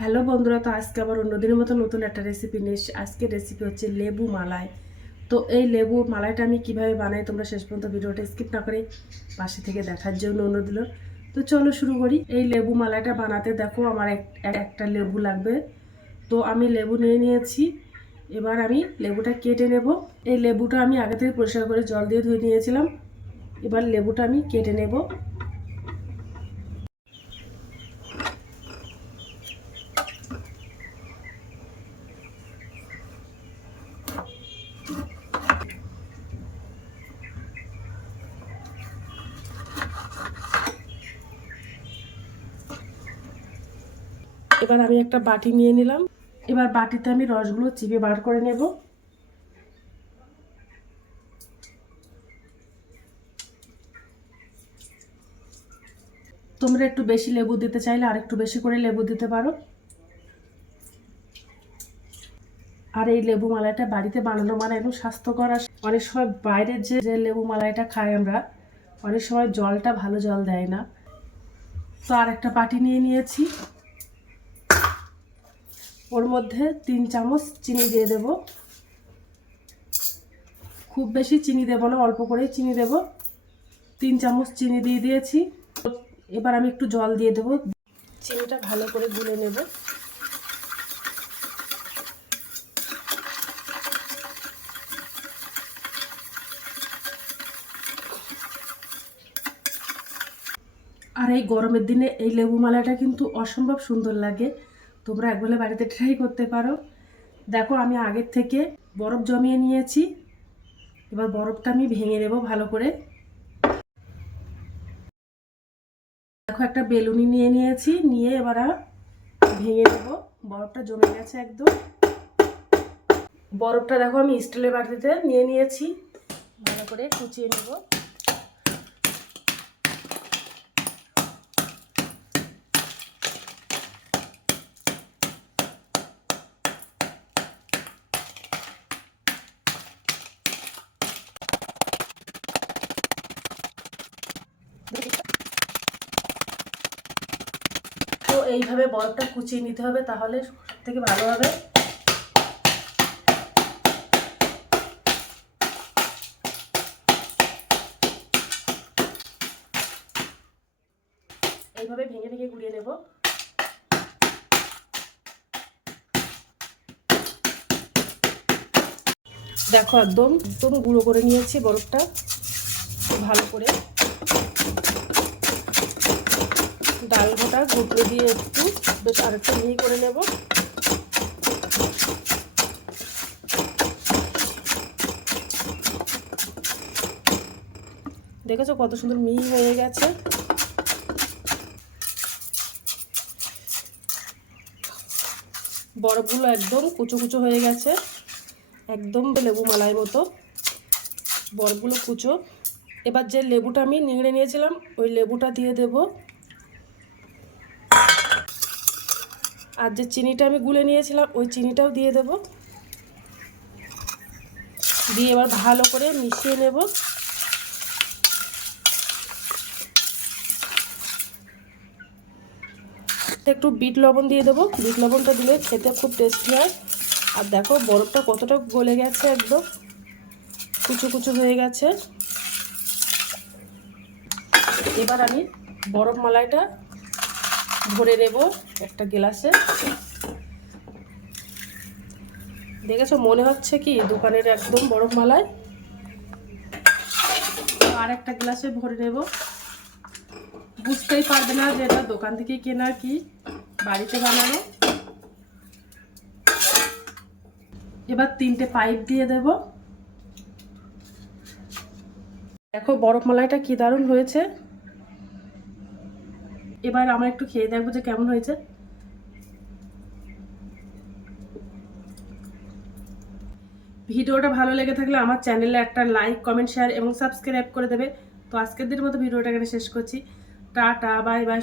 Hello বন্ধুরা, তো আজকে আবার অন্যদিনের মতো নতুন একটা রেসিপি নিয়ে এসেছি। আজকের রেসিপি হচ্ছে লেবু মালাই। তো এই লেবু মালাইটা আমি কিভাবে বানাই তোমরা শেষ পর্যন্ত ভিডিওটা স্কিপ না করে পাশে থেকে দেখার জন্য অনুরোধ দিল। তো চলো শুরু করি। এই লেবু মালাইটা বানাতে দেখো আমার একটা লেবু লাগবে। তো আমি লেবু নিয়ে নিয়েছি। এবার আমি লেবুটা কেটে নেব। এই লেবুটা আমি আগে থেকে পরিষ্কার করে জল দিয়ে ধুয়ে নিয়েছিলাম। এবার লেবুটা আমি কেটে নেব। এবার আমি একটা বাটি নিয়ে নিলাম। এবার বাটিতে আমি রসগুলো চিপে বার করে নেব। তোমরা একটু বেশি লেবু দিতে চাইলে আর একটু বেশি করে লেবু দিতে পারো। আর এই লেবু মালাইটা বাড়িতে বানানো মানে একদম স্বাস্থ্যকর। অনেক সময় বাইরের যে লেবু মালাইটা খাই আমরা, অনেক সময় জলটা ভালো জল দেয় না। তো আর একটা বাটি নিয়ে নিয়েছি। ওর মধ্যে 3 চামচ চিনি দিয়ে দেব। খুব বেশি চিনি দেব না, অল্প করেই চিনি দেব। 3 চামচ চিনি দিয়ে দিয়েছি। এবার আমি একটু জল দিয়ে দেব। চিনিটা ভালো করে গুলে নেব। আর এই গরমের দিনে এই লেবু মালাইটা কিন্তু অসম্ভব সুন্দর লাগে। তোমরা একবেলা বাড়িতে ট্রাই করতে পারো। দেখো আমি আগের থেকে বরফ জমিয়ে নিয়েছি। এবার বরফটা আমি ভেঙে নেব ভালো করে। দেখো একটা বেলুনি নিয়ে নিয়েছি, নিয়ে এবার ভেঙে নেব। বরফটা জমে গেছে একদম। বরফটা দেখো আমি স্টিলের বাটিতে নিয়ে নিয়েছি, ভালো করে কুচিয়ে নেব। তো এইভাবে বরফটা কুচিয়ে নিতে হবে, তাহলে সবথেকে ভালো হবে। এইভাবে ভেঙে ভেঙে গুঁড়িয়ে নেব। দেখো একদম একদম গুঁড়ো করে নিয়েছি বরফটা ভালো করে। ডাল ঘোটা ঘুটলে দিয়ে একটু বেশ আরেকটু মিহি করে নেব। দেখেছো কত সুন্দর মিহি হয়ে গেছে। বরফগুলো একদম কুচো কুচো হয়ে গেছে, একদম লেবু মালাই মতো বরফগুলো কুচো। এবার যে লেবুটা আমি নিংড়ে নিয়েছিলাম ওই লেবুটা দিয়ে দেব। আর যে চিনিটা আমি গুলে নিয়েছিলাম ওই চিনিটাও দিয়ে দেব। দিয়ে এবার ভালো করে মিশিয়ে নেব। একটু বিট লবণ দিয়ে দেবো। বিট লবণটা দিলে খেতে খুব টেস্টি হয়। আর দেখো বরফটা কতটা গলে গেছে, একদম কুচো কুচো হয়ে গেছে। এবার আমি বরফ মালাইটা ভরে নেব একটা গ্লাসে। দেখেছো মনে হচ্ছে কি দোকানের একদম বরফ মালাই। আর একটা গ্লাসে ভরে নেব। বুঝতেই পারবে না যে এটা দোকান থেকে কেনা কি বাড়িতে বানানো। এবার 3টে পাইপ দিয়ে দেব। দেখো বরফ মালাইটা কি দারুণ হয়েছে। এবার আমরা একটু খেয়ে দেখবো যে কেমন হয়েছে। ভিডিওটা ভালো লেগে থাকলে আমার চ্যানেলে একটা লাইক, কমেন্ট, শেয়ার এবং সাবস্ক্রাইব করে দেবে। তো আজকের দিনের মতো ভিডিওটা এখানে শেষ করছি। Tata, bye bye.